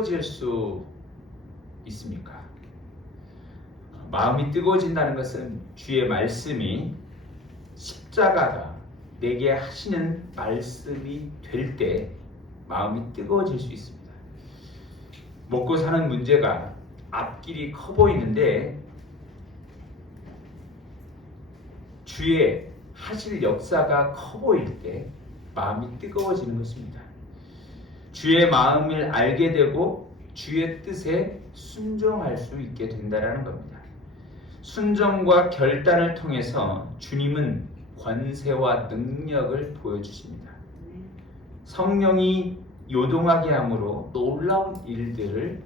뜨거워질 수 있습니까? 마음이 뜨거워진다는 것은 주의 말씀이 십자가가 내게 하시는 말씀이 될 때 마음이 뜨거워질 수 있습니다. 먹고 사는 문제가 앞길이 커 보이는데 주의 하실 역사가 커 보일 때 마음이 뜨거워지는 것입니다. 주의 마음을 알게 되고 주의 뜻에 순종할 수 있게 된다는 겁니다. 순종과 결단을 통해서 주님은 권세와 능력을 보여주십니다. 성령이 요동하게 함으로 놀라운 일들을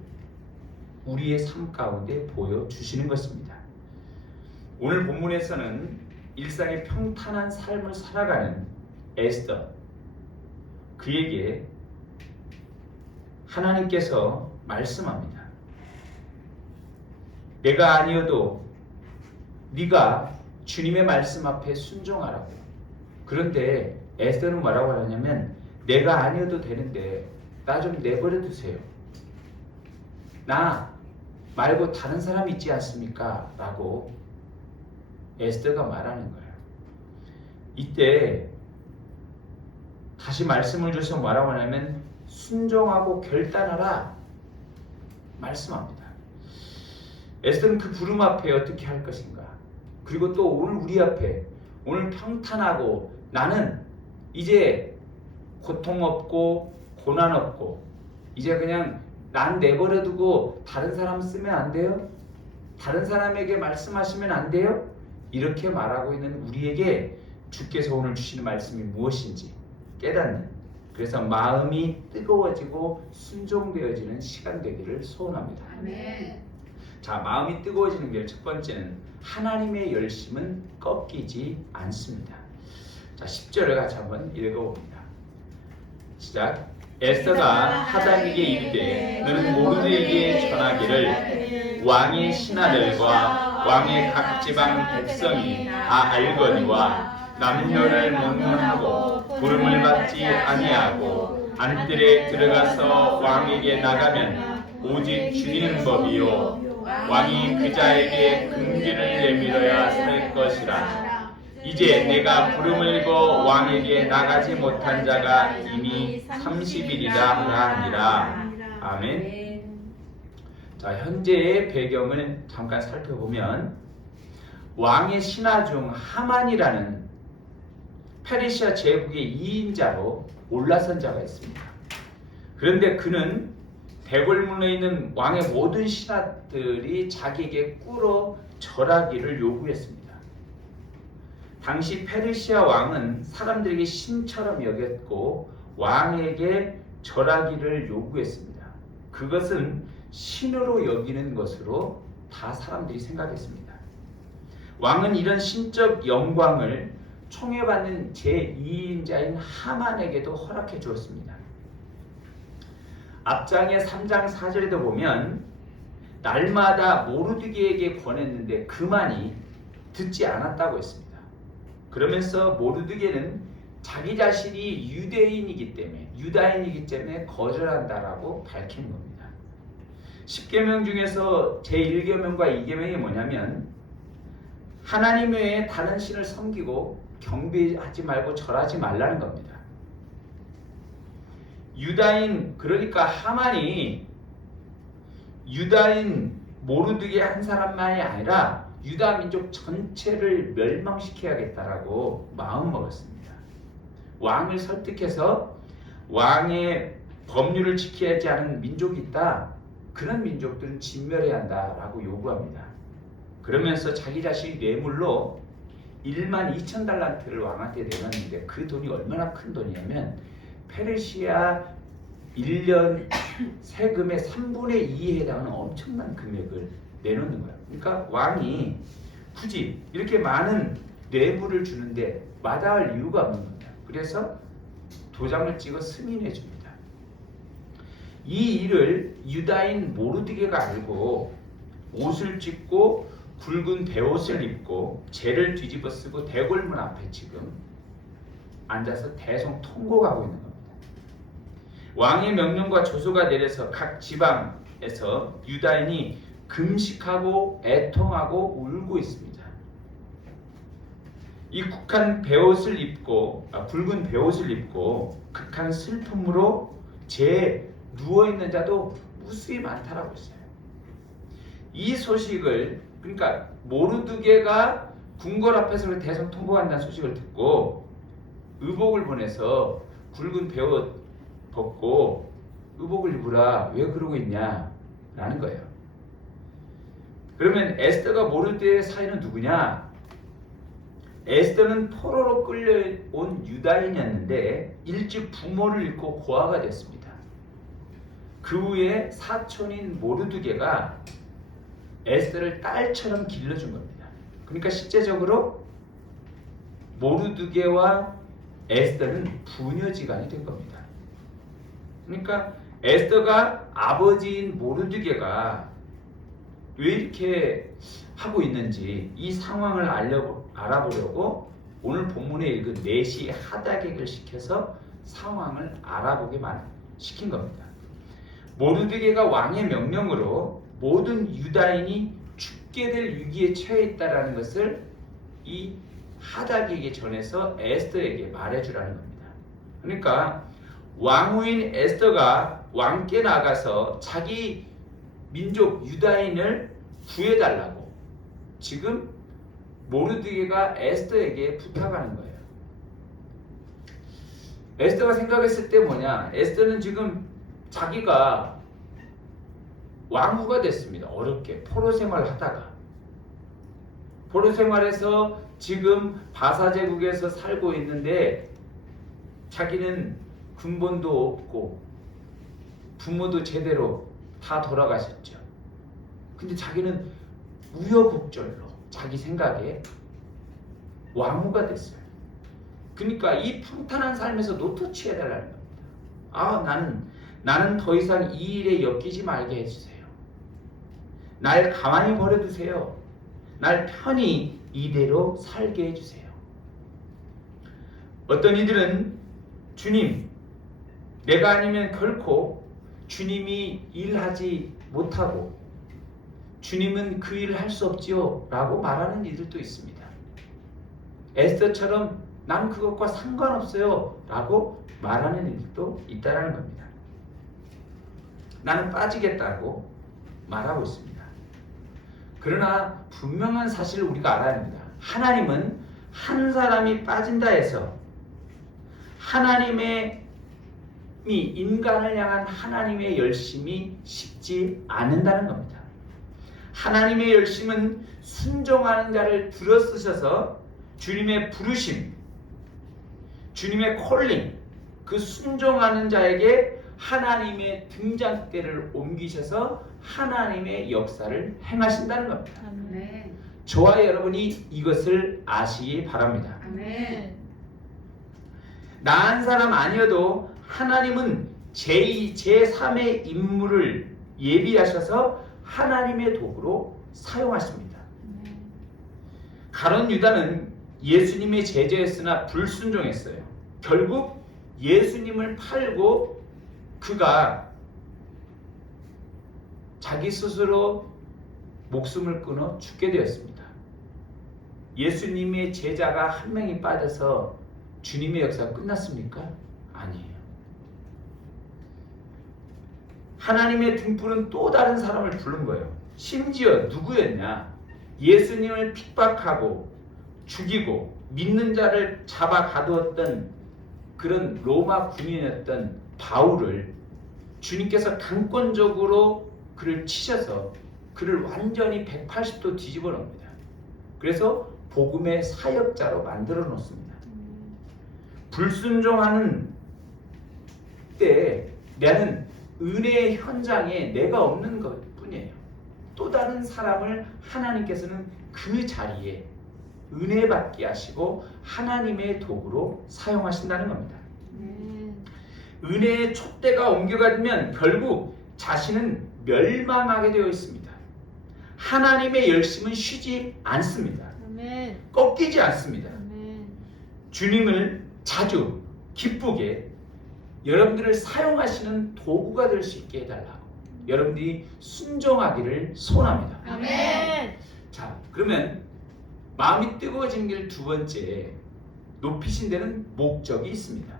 우리의 삶 가운데 보여주시는 것입니다. 오늘 본문에서는 일상의 평탄한 삶을 살아가는 에스더, 그에게 하나님께서 말씀합니다. 내가 아니어도 네가 주님의 말씀 앞에 순종하라고. 그런데 에스더는 뭐라고 하냐면 내가 아니어도 되는데 나 좀 내버려 두세요. 나 말고 다른 사람 있지 않습니까? 라고 에스더가 말하는 거예요. 이때 다시 말씀을 주셔서 뭐라고 하냐면 순종하고 결단하라 말씀합니다. 에스더는 그 부름 앞에 어떻게 할 것인가? 그리고 또 오늘 우리 앞에 오늘 평탄하고 나는 이제 고통 없고 고난 없고 이제 그냥 난 내버려 두고 다른 사람 쓰면 안 돼요? 다른 사람에게 말씀하시면 안 돼요? 이렇게 말하고 있는 우리에게 주께서 오늘 주시는 말씀이 무엇인지 깨닫는, 그래서 마음이 뜨거워지고 순종되어지는 시간 되기를 소원합니다. 아멘. 자, 마음이 뜨거워지는 게 첫 번째는 하나님의 열심은 꺾이지 않습니다. 자, 10절을 같이 한번 읽어봅니다. 시작. 에스더가 하닥에게 이르되 너는 모르드에게 전하기를 왕의 신하들과 왕의 각 지방 백성이 다 알거니와 남녀를 문문하고 부름을 받지 아니하고 안뜰에 들어가서 왕에게 나가면 오직 주님 법이요 왕이 그 자에게 금기를 내밀어야 살 것이라. 이제 내가 부름을 입어 왕에게 나가지 못한 자가 이미 30일이라 하니라. 아멘. 자, 현재의 배경을 잠깐 살펴보면 왕의 신하 중 하만이라는 페르시아 제국의 2인자로 올라선 자가 있습니다. 그런데 그는 대궐문에 있는 왕의 모든 신하들이 자기에게 꿇어 절하기를 요구했습니다. 당시 페르시아 왕은 사람들에게 신처럼 여겼고 왕에게 절하기를 요구했습니다. 그것은 신으로 여기는 것으로 다 사람들이 생각했습니다. 왕은 이런 신적 영광을 총애받는 제2인자인 하만에게도 허락해 주었습니다. 앞장의 3장 4절에도 보면 날마다 모르드게에게 권했는데 그만이 듣지 않았다고 했습니다. 그러면서 모르드게는 자기 자신이 유대인이기 때문에 거절한다라고 밝힌 겁니다. 10계명 중에서 제1계명과 2계명이 뭐냐면 하나님 외에 다른 신을 섬기고 경배하지 말고 절하지 말라는 겁니다. 유다인, 그러니까 하만이 유다인 모르드게 한 사람만이 아니라 유다 민족 전체를 멸망시켜야겠다라고 마음먹었습니다. 왕을 설득해서 왕의 법률을 지켜야지 않은 민족이 있다. 그런 민족들은 진멸해야 한다라고 요구합니다. 그러면서 자기 자신이 뇌물로 12,000달란트를 왕한테 내놨는데 그 돈이 얼마나 큰 돈이냐면 페르시아 1년 세금의 3분의 2에 해당하는 엄청난 금액을 내놓는 거예요. 그러니까 왕이 굳이 이렇게 많은 뇌물을 주는데 마다할 이유가 없는 겁니다. 그래서 도장을 찍어 승인해 줍니다. 이 일을 유다인 모르드게가 알고 옷을 찢고 굵은 베옷을 입고 재를 뒤집어 쓰고 대궐문 앞에 지금 앉아서 대성 통곡하고 있는 겁니다. 왕의 명령과 조서가 내려서 각 지방에서 유다인이 금식하고 애통하고 울고 있습니다. 이 굵은 베옷을 입고 극한 슬픔으로 누워 있는 자도 무수히 많다라고 했어요. 이 소식을, 그러니까 모르드게가 궁궐 앞에서 대성 통곡한다는 소식을 듣고 의복을 보내서 굵은 베옷 벗고 의복을 입으라, 왜 그러고 있냐 라는 거예요. 그러면 에스더가 모르드게의 사이는 누구냐? 에스더는 포로로 끌려온 유다인이었는데 일찍 부모를 잃고 고아가 됐습니다. 그 후에 사촌인 모르드게가 에스더를 딸처럼 길러준 겁니다. 그러니까 실제적으로 모르드게와 에스더는 부녀지간이 된 겁니다. 그러니까 에스더가 아버지인 모르드게가 왜 이렇게 하고 있는지 이 상황을 알아보려고 오늘 본문에 읽은 넷이 하다객을 시켜서 상황을 알아보게 시킨 겁니다. 모르드게가 왕의 명령으로 모든 유다인이 죽게 될 위기에 처해 있다는 것을 이 하다객에게 전해서 에스더에게 말해주라는 겁니다. 그러니까 왕후인 에스더가 왕께 나가서 자기 민족 유다인을 구해달라고 지금 모르드게가 에스더에게 부탁하는 거예요. 에스더가 생각했을 때 뭐냐? 에스더는 지금 자기가 왕후가 됐습니다. 어렵게 포로 생활을 하다가 포로 생활에서 지금 바사 제국에서 살고 있는데 자기는 근본도 없고 부모도 제대로 다 돌아가셨죠. 근데 자기는 우여곡절로 자기 생각에 왕후가 됐어요. 그러니까 이 평탄한 삶에서 노토치해달라는 겁니다. 나는 더 이상 이 일에 엮이지 말게 해주세요. 날 가만히 버려두세요. 날 편히 이대로 살게 해주세요. 어떤 이들은 주님, 내가 아니면 결코 주님이 일하지 못하고 주님은 그 일을 할 수 없지요 라고 말하는 이들도 있습니다. 에스더처럼 난 그것과 상관없어요 라고 말하는 이들도 있다는 겁니다. 나는 빠지겠다고 말하고 있습니다. 그러나 분명한 사실을 우리가 알아야 합니다. 하나님은 한 사람이 빠진다 해서 하나님의 인간을 향한 하나님의 열심이 식지 않는다는 겁니다. 하나님의 열심은 순종하는 자를 들어쓰셔서 주님의 부르심, 주님의 콜링, 그 순종하는 자에게 하나님의 등잔대를 옮기셔서 하나님의 역사를 행하신다는 겁니다. 아멘. 저와 여러분이 이것을 아시기 바랍니다. 아멘. 나 한 사람 아니어도 하나님은 제2, 제3의 인물을 예비하셔서 하나님의 도구로 사용하십니다. 가룟 유다는 예수님의 제자였으나 불순종했어요. 결국 예수님을 팔고 그가 자기 스스로 목숨을 끊어 죽게 되었습니다. 예수님의 제자가 한 명이 빠져서 주님의 역사가 끝났습니까? 아니에요. 하나님의 등불은 또 다른 사람을 부른 거예요. 심지어 누구였냐? 예수님을 핍박하고 죽이고 믿는 자를 잡아 가두었던 그런 로마 군인이었던 바울을 주님께서 강권적으로 그를 치셔서 그를 완전히 180도 뒤집어 놓습니다. 그래서 복음의 사역자로 만들어 놓습니다. 불순종하는 때 나는 은혜의 현장에 내가 없는 것 뿐이에요. 또 다른 사람을 하나님께서는 그 자리에 은혜 받게 하시고 하나님의 도구로 사용하신다는 겁니다. 은혜의 촛대가 옮겨가면 결국 자신은 멸망하게 되어 있습니다. 하나님의 열심은 쉬지 않습니다. 아멘. 꺾이지 않습니다. 아멘. 주님을 자주 기쁘게 여러분들을 사용하시는 도구가 될 수 있게 해달라고 여러분들이 순종하기를 소원합니다. 아멘. 자, 그러면 마음이 뜨거워지는 길 두 번째, 높이신 데는 목적이 있습니다.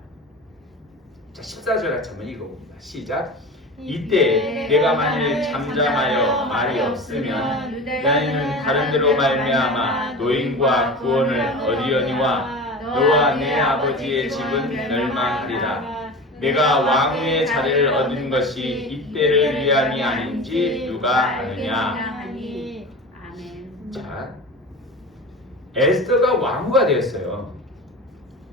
자, 14절 같이 한번 읽어봅니다. 시작. 이때 내가 만일 잠잠하여 말이 없으면 유다인은 다른 데로 말미암아 노인과 구원을 얻으려니와 너와 내 아버지의 집은 멸망하리라. 내가 왕후의 자리를 얻은 것이 이때를 위함이 아닌지 누가 아느냐. 자, 에스더가 왕후가 되었어요.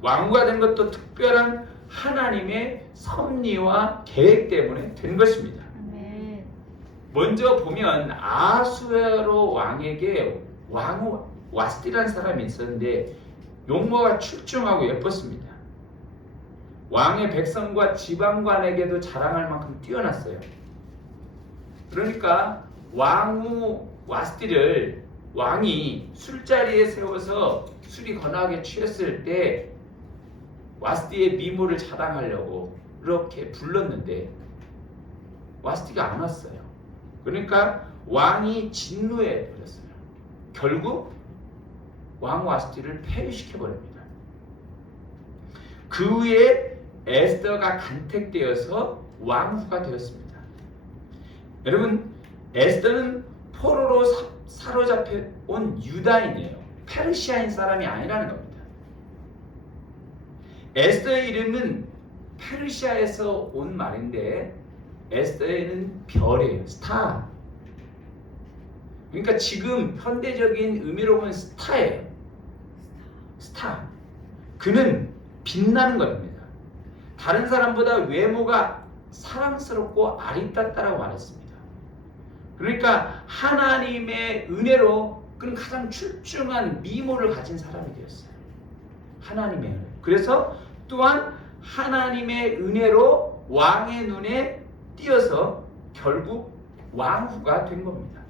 왕후가 된 것도 특별한 하나님의 섭리와 계획 때문에 된 것입니다. 먼저 보면 아수에로 왕에게 왕후 와스티라는 사람이 있었는데 용모가 출중하고 예뻤습니다. 왕의 백성과 지방관에게도 자랑할 만큼 뛰어났어요. 그러니까 왕후 와스티를 왕이 술자리에 세워서 술이 거나하게 취했을 때 와스티의 미모를 자랑하려고 이렇게 불렀는데 와스티가 안 왔어요. 그러니까 왕이 진노해 버렸어요. 결국 왕 와스티를 폐위시켜 버립니다. 그 후에 에스더가 간택되어서 왕후가 되었습니다. 여러분, 에스더는 포로로 사로잡혀 온 유다인이에요. 페르시아인 사람이 아니라는 겁니다. 에스더의 이름은 페르시아에서 온 말인데 에스더에는 별이에요. 스타. 그러니까 지금 현대적인 의미로 보면 스타예요. 스타. 그는 빛나는 겁니다. 다른 사람보다 외모가 사랑스럽고 아리따다라고 말했습니다. 그러니까 하나님의 은혜로 그는 가장 출중한 미모를 가진 사람이 되었어요. 하나님의 은혜. 그래서 또한 하나님의 은혜로 왕의 눈에 띄어서 결국 왕후가 된 겁니다.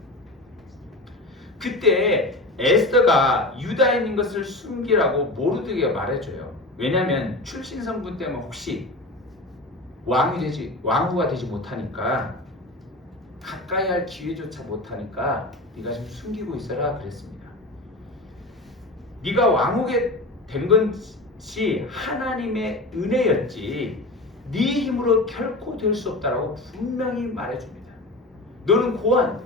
그때 에스더가 유다인인 것을 숨기라고 모르드게가 말해줘요. 왜냐하면 출신 성분 때문에 혹시 왕후가 되지 못하니까 가까이 할 기회조차 못하니까 네가 좀 숨기고 있어라 그랬습니다. 네가 왕후게 된 것이 하나님의 은혜였지 네 힘으로 결코 될 수 없다라고 분명히 말해줍니다. 너는 고아인데,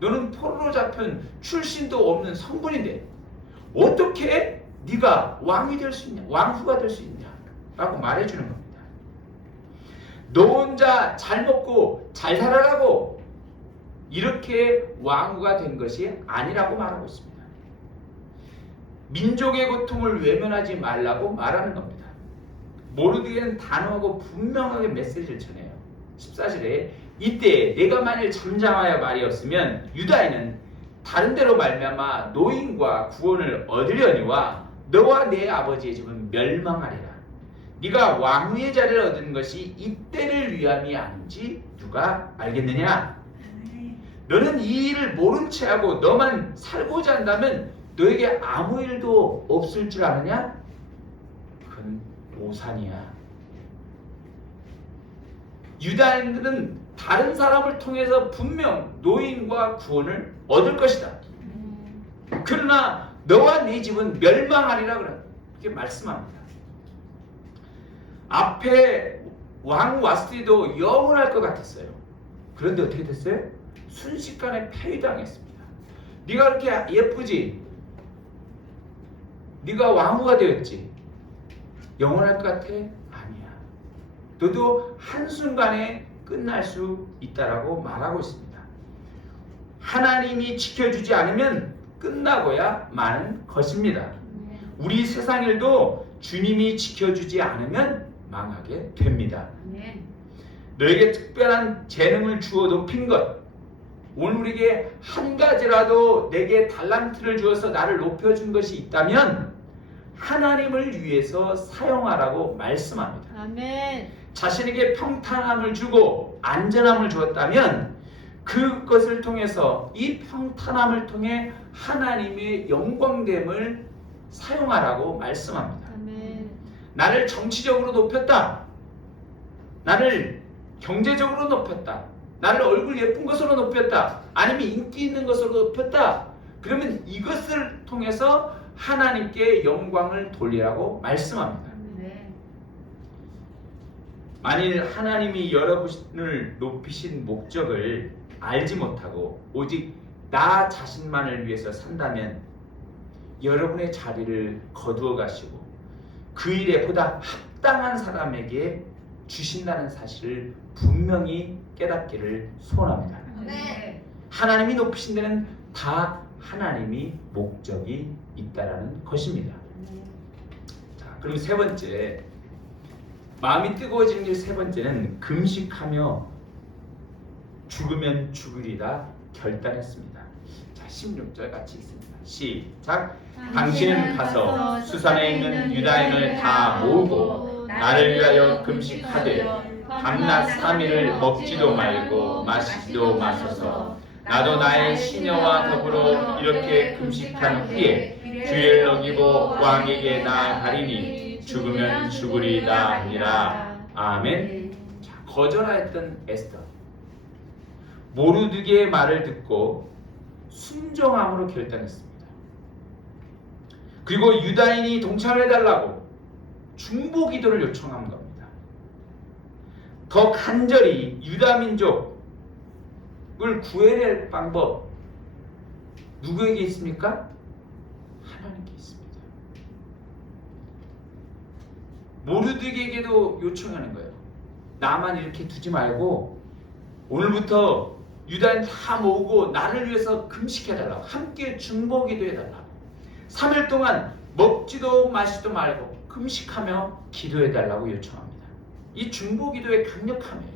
너는 포로로 잡힌 출신도 없는 성분인데 어떻게 네가 왕이 될 수 있냐, 왕후가 될 수 있냐 라고 말해주는 겁니다. 너 혼자 잘 먹고 잘 살아라고 이렇게 왕후가 된 것이 아니라고 말하고 있습니다. 민족의 고통을 외면하지 말라고 말하는 겁니다. 모르드게는 단호하고 분명하게 메시지를 전해요. 14절에 이때 내가 만일 잠잠하여 말이 없으면 유다인은 다른 데로 말미암아 노인과 구원을 얻으려니와 너와 내 아버지의 집은 멸망하리라. 네가 왕후의 자리를 얻은 것이 이때를 위함이 아닌지 누가 알겠느냐? 너는 이 일을 모른 채 하고 너만 살고자 한다면 너에게 아무 일도 없을 줄 아느냐? 그건 오산이야. 유다인들은 다른 사람을 통해서 분명 노인과 구원을 얻을 것이다. 그러나 너와 네 집은 멸망하리라 그렇게 말씀합니다. 앞에 왕 와스티도 영원할 것 같았어요. 그런데 어떻게 됐어요? 순식간에 폐위당했습니다. 네가 그렇게 예쁘지? 네가 왕후가 되었지? 영원할 것 같아? 아니야. 너도 한순간에 끝날 수 있다라고 말하고 있습니다. 하나님이 지켜주지 않으면 끝나고야 마는 것입니다. 우리 세상 일도 주님이 지켜주지 않으면 망하게 됩니다. 너에게 특별한 재능을 주어 높인 것, 오늘 우리에게 한 가지라도 내게 달란트를 주어서 나를 높여준 것이 있다면 하나님을 위해서 사용하라고 말씀합니다. 아멘. 자신에게 평탄함을 주고 안전함을 주었다면 그것을 통해서 이 평탄함을 통해 하나님의 영광됨을 사용하라고 말씀합니다. 아멘. 나를 정치적으로 높였다. 나를 경제적으로 높였다. 나를 얼굴 예쁜 것으로 높였다. 아니면 인기 있는 것으로 높였다. 그러면 이것을 통해서 하나님께 영광을 돌리라고 말씀합니다. 만일 하나님이 여러분을 높이신 목적을 알지 못하고 오직 나 자신만을 위해서 산다면 여러분의 자리를 거두어 가시고 그 일에 보다 합당한 사람에게 주신다는 사실을 분명히 깨닫기를 소원합니다. 하나님이 높이신 데는 다 하나님이 목적이 있다라는 것입니다. 자, 그리고 세 번째, 마음이 뜨거워지는 게 세 번째는 금식하며 죽으면 죽으리라 결단했습니다. 자, 16절 같이 읽습니다. 시작. 당신은 가서 수산에 있는 유다인을 다 모으고 나를 위하여 금식하되 밤낮 3일을 먹지도 말고 마시지도 마소서. 나도 나의 시녀와 더불어 이렇게 금식한 후에 규례를 어기고 왕에게 나아가리니 죽으면 죽으리다 하니라. 아멘. 자, 거절하였던 에스더, 모르드게의 말을 듣고 순종함으로 결단했습니다. 그리고 유다인이 동참해달라고 중보 기도를 요청한 겁니다. 더 간절히 유다 민족을 구해낼 방법 누구에게 있습니까? 하나님께 있습니다. 모르드게에게도 요청하는 거예요. 나만 이렇게 두지 말고 오늘부터 유다인 다 모으고 나를 위해서 금식해달라고, 함께 중보 기도해달라고, 3일 동안 먹지도 마시지도 말고 금식하며 기도해달라고 요청합니다. 이 중보 기도의 강력함이에요.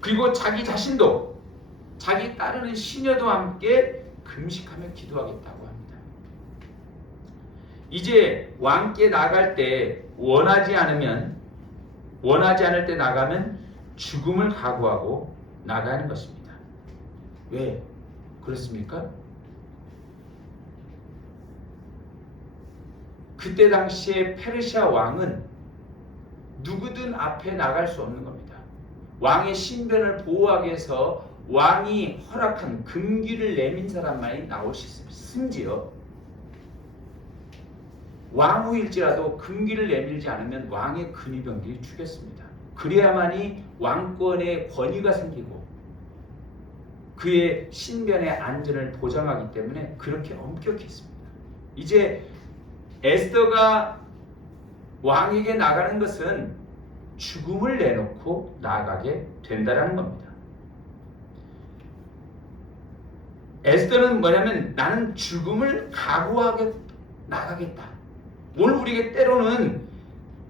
그리고 자기 자신도, 자기 따르는 시녀도 함께 금식하며 기도하겠다고 합니다. 이제 왕께 나갈 때 원하지 않을 때 나가면 죽음을 각오하고 나가는 것입니다. 왜 그렇습니까? 그때 당시에 페르시아 왕은 누구든 앞에 나갈 수 없는 겁니다. 왕의 신변을 보호하기 위해서 왕이 허락한 금기를 내민 사람만이 나올 수 있습니다. 심지어 왕후일지라도 금기를 내밀지 않으면 왕의 근위병들이 죽였습니다. 그래야만이 왕권의 권위가 생기고 그의 신변의 안전을 보장하기 때문에 그렇게 엄격히 했습니다. 이제 에스더가 왕에게 나가는 것은 죽음을 내놓고 나아가게 된다는 겁니다. 에스더는 뭐냐면 나는 죽음을 각오하게 나가겠다. 오늘 우리에게 때로는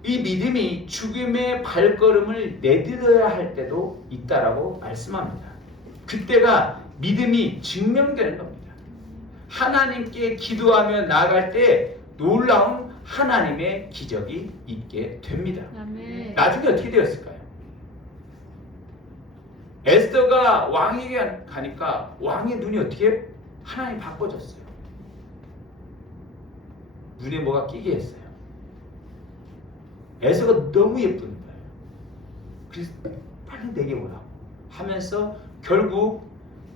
이 믿음이 죽음의 발걸음을 내딛어야 할 때도 있다라고 말씀합니다. 그때가 믿음이 증명되는 겁니다. 하나님께 기도하며 나아갈 때 놀라운 하나님의 기적이 있게 됩니다. 아멘. 나중에 어떻게 되었을까요? 에스더가 왕에게 가니까 왕의 눈이 어떻게 하나님 바꿔졌어요. 눈에 뭐가 끼게 했어요. 에스더가 너무 예쁜 거예요. 그래서 빨리 내게 오라고 하면서 결국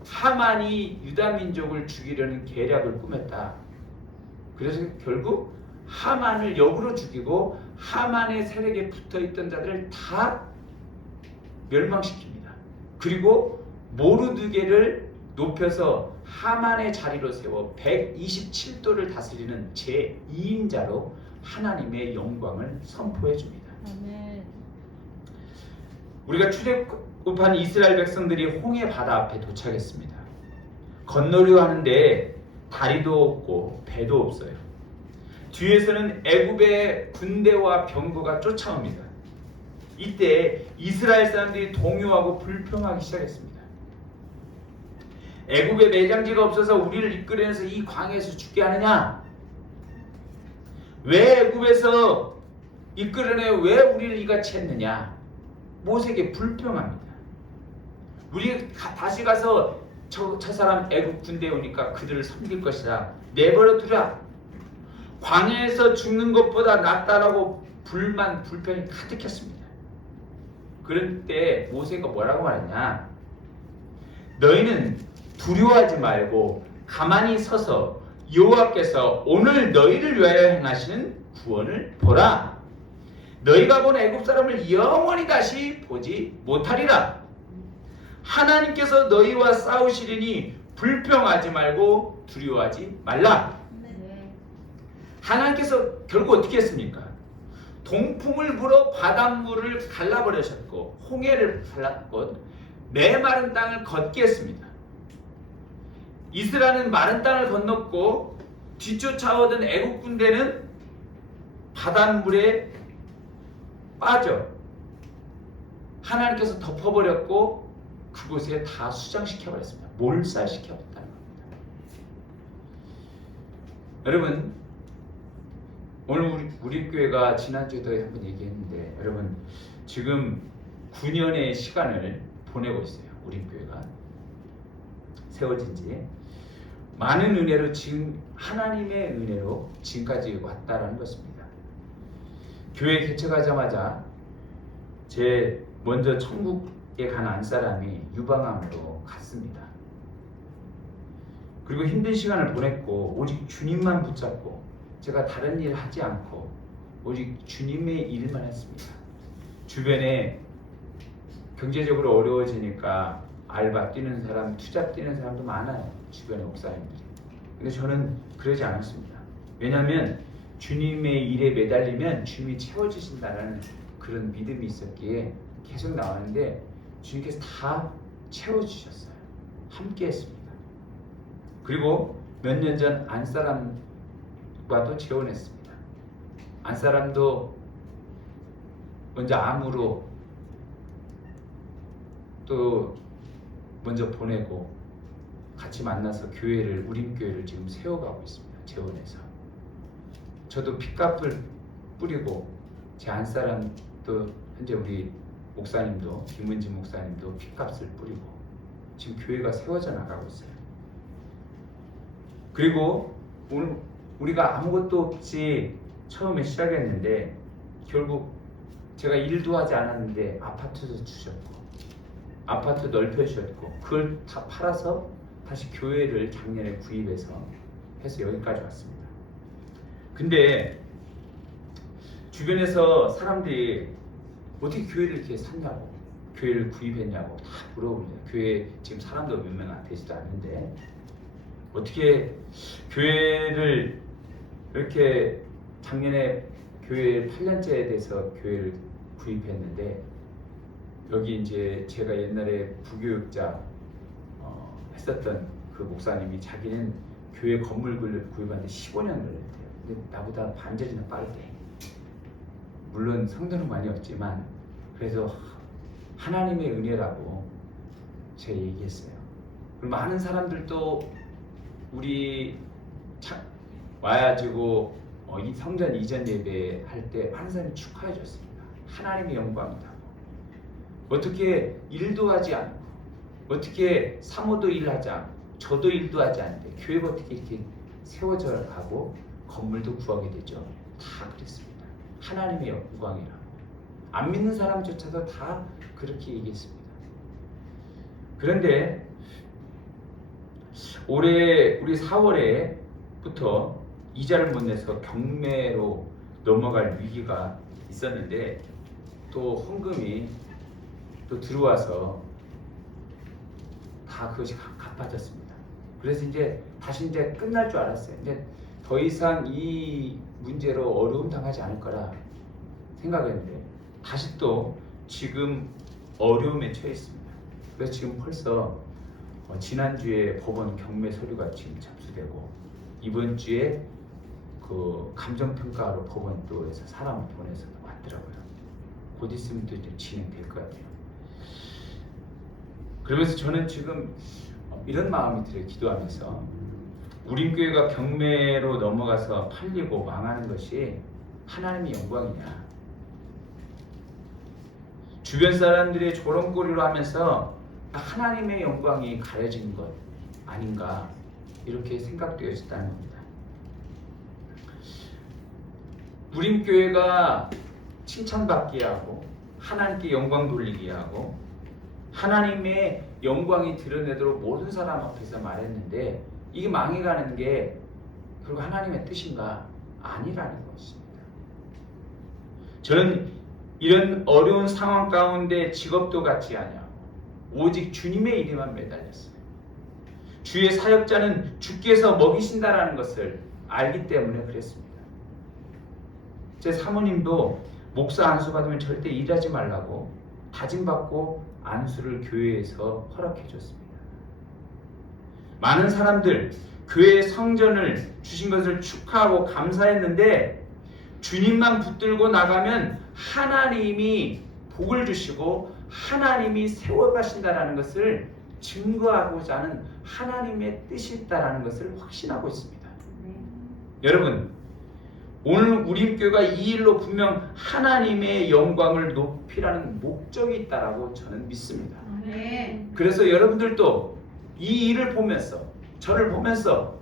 하만이 유다 민족을 죽이려는 계략을 꾸몄다. 그래서 결국 하만을 역으로 죽이고 하만의 세력에 붙어있던 자들을 다 멸망시킵니다. 그리고 모르드게를 높여서 하만의 자리로 세워 127도를 다스리는 제2인자로 하나님의 영광을 선포해 줍니다. 우리가 출애굽한 이스라엘 백성들이 홍해 바다 앞에 도착했습니다. 건너려 하는데 다리도 없고 배도 없어요. 뒤에서는 애굽의 군대와 병거가 쫓아옵니다. 이때 이스라엘 사람들이 동요하고 불평하기 시작했습니다. 애굽에 매장지가 없어서 우리를 이끌어내서 이 광야에서 죽게 하느냐? 왜 애굽에서 이끌어내 왜 우리를 이같이 했느냐? 모세에게 불평합니다. 우리 다시 가서 저 사람 애굽 군대에 오니까 그들을 섬길 것이다. 내버려 두라. 광야에서 죽는 것보다 낫다라고 불만이 가득했습니다. 그럴 때 모세가 뭐라고 말했냐? 너희는 두려워하지 말고 가만히 서서 여호와께서 오늘 너희를 위하여 행하시는 구원을 보라. 너희가 본 애굽 사람을 영원히 다시 보지 못하리라. 하나님께서 너희와 싸우시리니 불평하지 말고 두려워하지 말라. 하나님께서 결국 어떻게 했습니까? 동풍을 불어 바닷물을 갈라버리셨고 홍해를 갈랐고 메마른 땅을 걷게 했습니다. 이스라엘은 마른 땅을 건넜고 뒤쫓아오던 애국 군대는 바닷물에 빠져 하나님께서 덮어버렸고 그곳에 다 수장시켜버렸습니다. 몰살시켜버렸다는 겁니다. 여러분, 오늘 우리 교회가 지난주에도 한번 얘기했는데, 여러분 지금 9년의 시간을 보내고 있어요. 우리 교회가 세워진 지 많은 은혜로 지금 하나님의 은혜로 지금까지 왔다라는 것입니다. 교회 개척하자마자 제 먼저 천국에 간 안사람이 유방암으로 갔습니다. 그리고 힘든 시간을 보냈고 오직 주님만 붙잡고 제가 다른 일 하지 않고 오직 주님의 일만 했습니다. 주변에 경제적으로 어려워지니까 알바 뛰는 사람, 투잡 뛰는 사람도 많아요. 주변의 목사님들이. 근데 저는 그러지 않았습니다. 왜냐하면 주님의 일에 매달리면 주님이 채워주신다는 그런 믿음이 있었기에 계속 나왔는데 주님께서 다 채워주셨어요. 함께 했습니다. 그리고 몇 년 전 안사람과도 재혼했습니다. 안사람도 먼저 암으로 또 먼저 보내고 같이 만나서 교회를 우림교회를 지금 세워가고 있습니다. 재혼해서 저도 핏값을 뿌리고 제 안사람도 현재 우리 목사님도 김문진 목사님도 핏값을 뿌리고 지금 교회가 세워져 나가고 있어요. 그리고 오늘 우리가 아무것도 없이 처음에 시작했는데 결국 제가 일도 하지 않았는데 아파트도 주셨고 아파트 넓혀주셨고 그걸 다 팔아서 다시 교회를 작년에 구입해서 해서 여기까지 왔습니다. 근데 주변에서 사람들이 어떻게 교회를 이렇게 샀냐고 교회를 구입했냐고 다 물어봅니다. 교회 지금 사람도 몇 명 되지도 않는데 어떻게 교회를 이렇게 작년에 교회 8년째에 돼서 교회를 구입했는데 여기 이제 제가 옛날에 부교육자 했었던 그 목사님이 자기는 교회 건물 구입하는데 15년 걸렸대요. 근데 나보다 반절이나 빠르대. 물론 성도는 많이 없지만 그래서 하나님의 은혜라고 제가 얘기했어요. 그리고 많은 사람들도 우리 와가지고 이 성전 이전 예배 할 때 많은 사람이 축하해 줬습니다. 하나님의 영광이다. 어떻게 일도 하지 않고 어떻게 사모도 일하지 않고 저도 일도 하지 않는데 교회가 어떻게 이렇게 세워져 가고 건물도 구하게 되죠. 다 그랬습니다. 하나님의 영광이라고. 안 믿는 사람조차도 다 그렇게 얘기했습니다. 그런데 올해 우리 4월에부터 이자를 못 내서 경매로 넘어갈 위기가 있었는데 또 헌금이 또 들어와서 다 그것이 갚아졌습니다. 그래서 이제 다시 이제 끝날 줄 알았어요. 근데 더 이상 이 문제로 어려움 당하지 않을 거라 생각했는데 다시 또 지금 어려움에 처해 있습니다. 그래서 지금 벌써 지난주에 법원 경매 서류가 지금 접수되고 이번 주에 그 감정평가로 법원도에서 사람을 보내서 왔더라고요. 곧 있으면 또 이제 진행될 것 같아요. 그러면서 저는 지금 이런 마음이 들어요. 기도하면서 우림교회가 경매로 넘어가서 팔리고 망하는 것이 하나님의 영광이냐, 주변 사람들의 조롱거리로 하면서 하나님의 영광이 가려진 것 아닌가 이렇게 생각되어졌다는 겁니다. 우림교회가 칭찬받게 하고 하나님께 영광 돌리게 하고 하나님의 영광이 드러내도록 모든 사람 앞에서 말했는데 이게 망해가는 게 그리고 하나님의 뜻인가? 아니라는 것입니다. 저는 이런 어려운 상황 가운데 직업도 갖지 않냐고 오직 주님의 일에만 매달렸어요. 주의 사역자는 주께서 먹이신다라는 것을 알기 때문에 그랬습니다. 제 사모님도 목사 안수 받으면 절대 일하지 말라고 다짐받고 안수를 교회에서 허락해 줬습니다. 많은 사람들 교회 성전을 주신 것을 축하하고 감사했는데 주님만 붙들고 나가면 하나님이 복을 주시고 하나님이 세워가신다는 것을 증거하고자 하는 하나님의 뜻이 있다는 것을 확신하고 있습니다. 여러분, 오늘 우리 교회가 이 일로 분명 하나님의 영광을 높이라는 목적이 있다고 저는 믿습니다. 그래서 여러분들도 이 일을 보면서 저를 보면서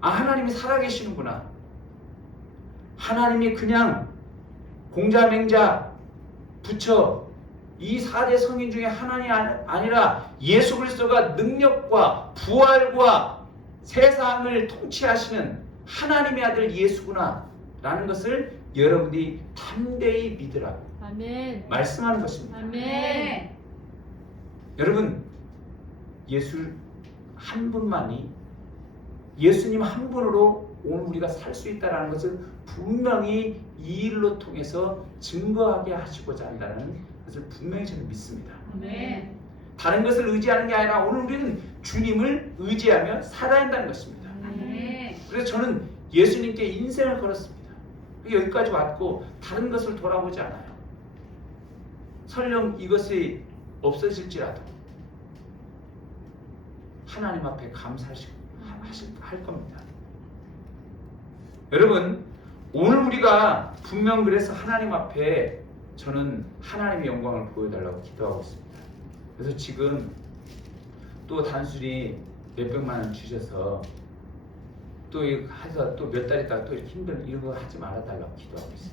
하나님이 살아계시는구나. 하나님이 그냥 공자 맹자 부처 이 4대 성인 중에 하나님이 아니라 예수 그리스도가 능력과 부활과 세상을 통치하시는 하나님의 아들 예수구나 라는 것을 여러분이 담대히 믿으라고 아멘. 말씀하는 것입니다. 아멘. 여러분, 예수 한 분만이 예수님 한 분으로 오늘 우리가 살 수 있다는 것을 분명히 이 일로 통해서 증거하게 하시고자 한다는 것을 분명히 저는 믿습니다. 아멘. 다른 것을 의지하는 게 아니라 오늘 우리는 주님을 의지하며 살아야 한다는 것입니다. 아멘. 그래서 저는 예수님께 인생을 걸었습니다. 여기까지 왔고 다른 것을 돌아보지 않아요. 설령 이것이 없어질지라도 하나님 앞에 감사할 겁니다. 여러분, 오늘 우리가 분명 그래서 하나님 앞에 저는 하나님의 영광을 보여달라고 기도하고 있습니다. 그래서 지금 또 단순히 몇백만 원 주셔서 또 해서 또 몇 달 있다가 또 이렇게 힘든 이런 거 하지 말아달라고 기도하고 있어요.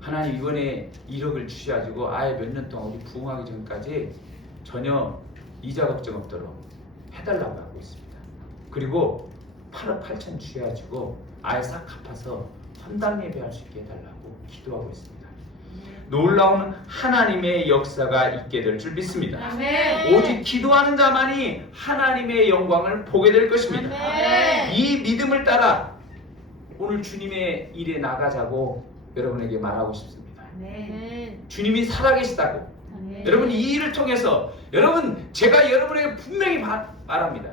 하나님 이번에 1억을 주셔가지고 아예 몇 년 동안 우리 부흥하기 전까지 전혀 이자 걱정 없도록 해달라고 하고 있습니다. 그리고 8억 8천 주셔가지고 아예 싹 갚아서 헌당 예배할 수 있게 해달라고 기도하고 있습니다. 놀라운 하나님의 역사가 있게 될 줄 믿습니다. 아멘. 오직 기도하는 자만이 하나님의 영광을 보게 될 것입니다. 아멘. 이 믿음을 따라 오늘 주님의 일에 나가자고 여러분에게 말하고 싶습니다. 아멘. 주님이 살아계시다고. 아멘. 여러분 이 일을 통해서 여러분 제가 여러분에게 분명히 말합니다.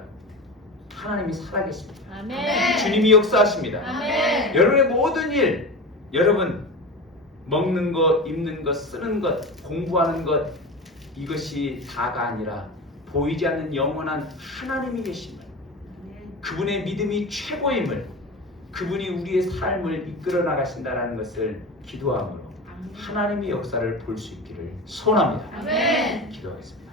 하나님이 살아계십니다. 아멘. 주님이 역사하십니다. 아멘. 여러분의 모든 일, 여러분 먹는 것, 입는 것, 쓰는 것, 공부하는 것 이것이 다가 아니라 보이지 않는 영원한 하나님이 계심을, 그분의 믿음이 최고임을, 그분이 우리의 삶을 이끌어 나가신다는 것을 기도함으로 하나님의 역사를 볼 수 있기를 소원합니다. 아멘. 기도하겠습니다.